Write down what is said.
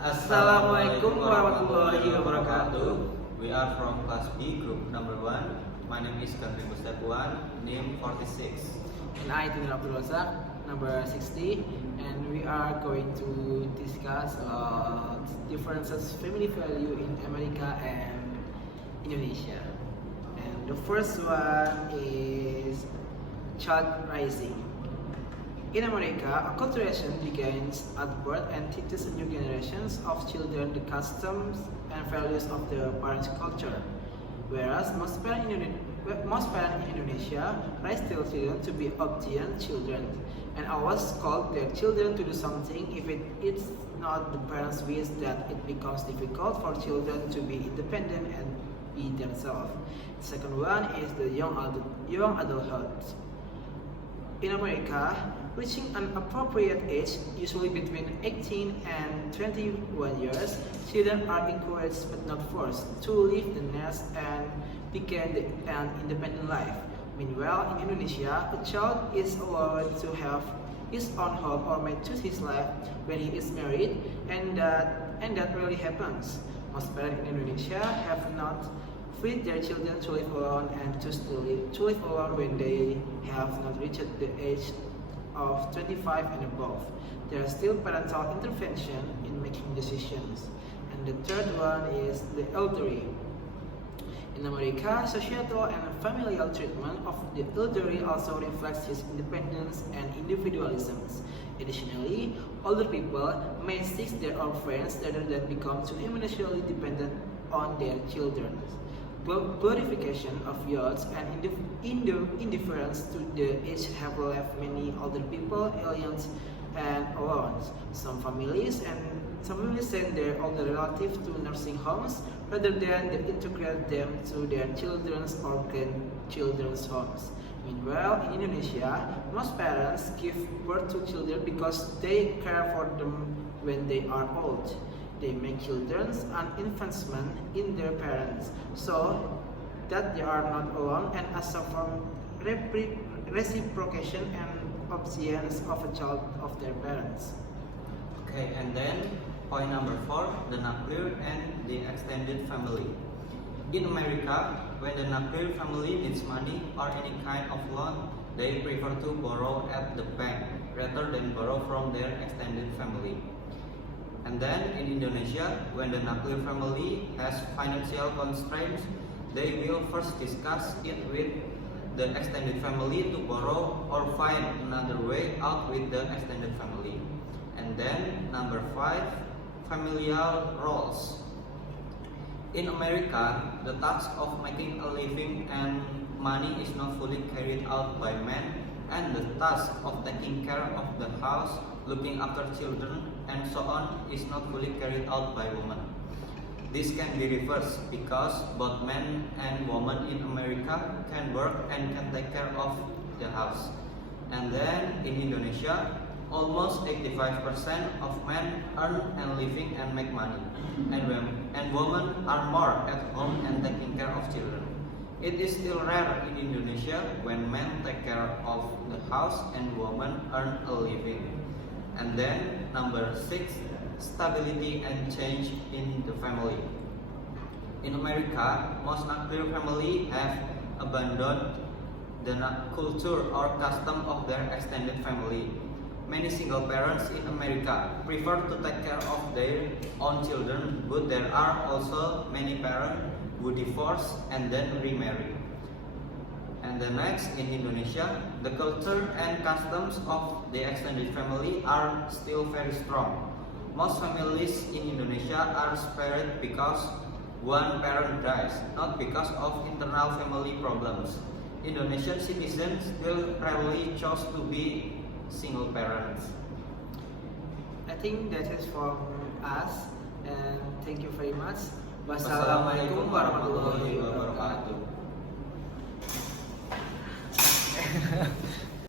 Assalamualaikum warahmatullahi wabarakatuh. We are from class B, group number 1. My name is Gandring Guste Puand, name 46. And I, Dinar Abdul Rozak, number 60. And we are going to discuss differences family value in America and Indonesia. And the first one is child raising. In America, acculturation begins at birth and teaches new generations of children the customs and values of the parents' culture. Whereas most parents in Indonesia raise their children to be obedient children and always call their children to do something if it's not the parents' wish, that it becomes difficult for children to be independent and be themselves. The second one is the young adulthood. In America, reaching an appropriate age, usually between 18 and 21 years, children are encouraged but not forced to leave the nest and begin an independent life. Meanwhile, in Indonesia, a child is allowed to have his own home or may choose his life when he is married, and that rarely happens. Most parents in Indonesia have not freed their children to live alone and choose to live alone when they have not reached the age of 25 and above. There is still parental intervention in making decisions. And the third one is the elderly. In America, societal and familial treatment of the elderly also reflects his independence and individualism. Additionally, older people may seek their own friends rather than become too emotionally dependent on their children. Glorification of youth and indifference to the age have left many older people alien and alone. Some families send their older relatives to nursing homes rather than integrate them to their children's or grandchildren's homes. Meanwhile, in Indonesia, most parents give birth to children because they care for them when they are old. They make children an investment in their parents, so that they are not alone and also from reciprocation and obedience of a child of their parents. Okay, and then point number 4, the nuclear and the extended family. In America, when the nuclear family needs money or any kind of loan, they prefer to borrow at the bank rather than borrow from their extended family. And then in Indonesia, when the nuclear family has financial constraints, they will first discuss it with the extended family to borrow or find another way out with the extended family. And then number 5, familial roles. In America, the task of making a living and money is not fully carried out by men, and the task of taking care of the house, looking after children, and so on is not fully carried out by women. This can be reversed because both men and women in America can work and can take care of the house. And then in Indonesia, almost 85% of men earn and living and make money, and women are more at home and taking care of children. It is still rare in Indonesia when men take care of the house and women earn a living. And then number 6, stability and change in the family. In America, most nuclear families have abandoned the culture or custom of their extended family. Many single parents in America prefer to take care of their own children, but there are also many parents who divorce and then remarry. And the next, in Indonesia, the culture and customs of the extended family are still very strong. Most families in Indonesia are spared because one parent dies, not because of internal family problems. Indonesian citizens still rarely choose to be single parents. I think that is from us, and thank you very much. Wassalamualaikum warahmatullahi wabarakatuh.